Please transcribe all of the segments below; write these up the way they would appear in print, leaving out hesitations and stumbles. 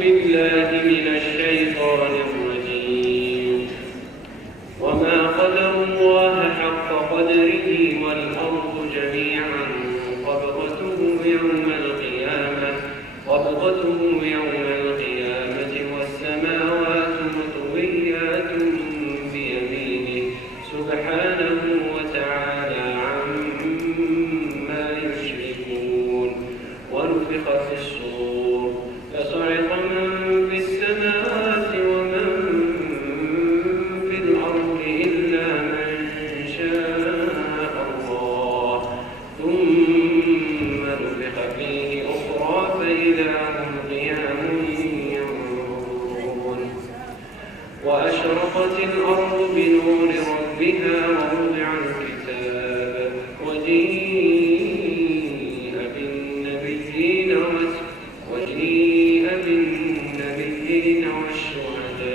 بالله من الشيطان الرجيم. وما قدروا الله حق قدره والأرض جميعا قبضته يوم القيامة والسماوات مطويات بيمينه سبحانه وتعالى عما يشركون. ونفخ في الصور فصعق من في السماوات ومن في الأرض إلا من شاء الله ثم نفخ فيه أخرى فإذا هم قيام ينظرون. وأشرقت الأرض بنور ربها ووضع الكتاب وجيء بالنبيين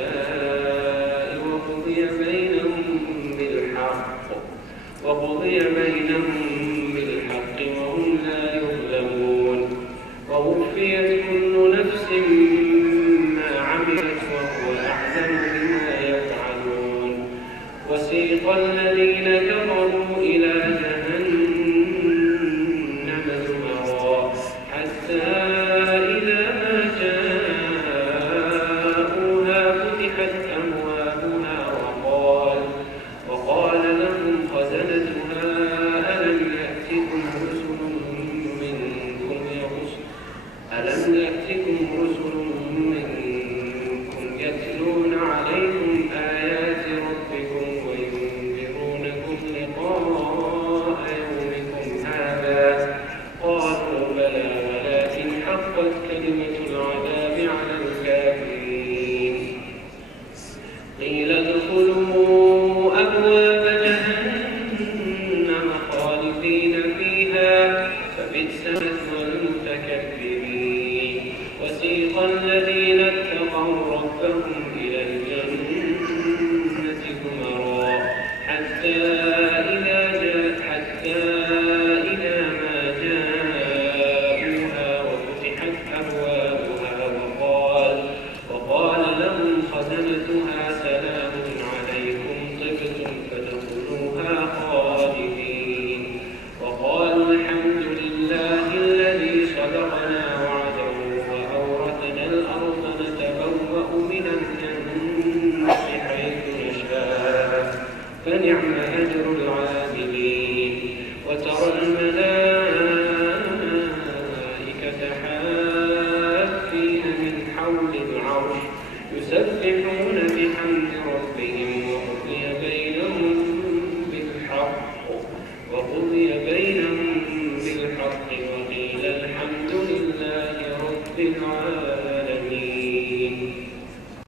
والشهداء وقضي بينهم بالحق وهم لا يظلمون. ووفيت كل نفس ما عملت وهو أعلم بما يفعلون. وسيق الذين كفروا إلى جهنم زمرا حتى إذا ما جاءوها فتحت أبوابها وقال لهم خزنتها ألم يأتكم رسل منكم يتلون عليكم آيات ربكم وينذرونكم لقاء يومكم هذا؟ قالوا بلى ولكن حقت كلمة العذاب على الكافرين. قيل ادخلوا أبواب جهنم خالدين فيها فبئس مثوى المتكبرين. وسيق الذين اتقوا ربهم إلى الجنة زمرا حتى إذا ما جاءوها وفتحت أبوابها وقال لهم خزنتها سلام عليكم طبتم فادخلوها خالدين. وقالوا الحمد لله الذي صدقنا وعده وأورثنا الأرض نتبوأ من الجنة حيث نشاء فنعم أجر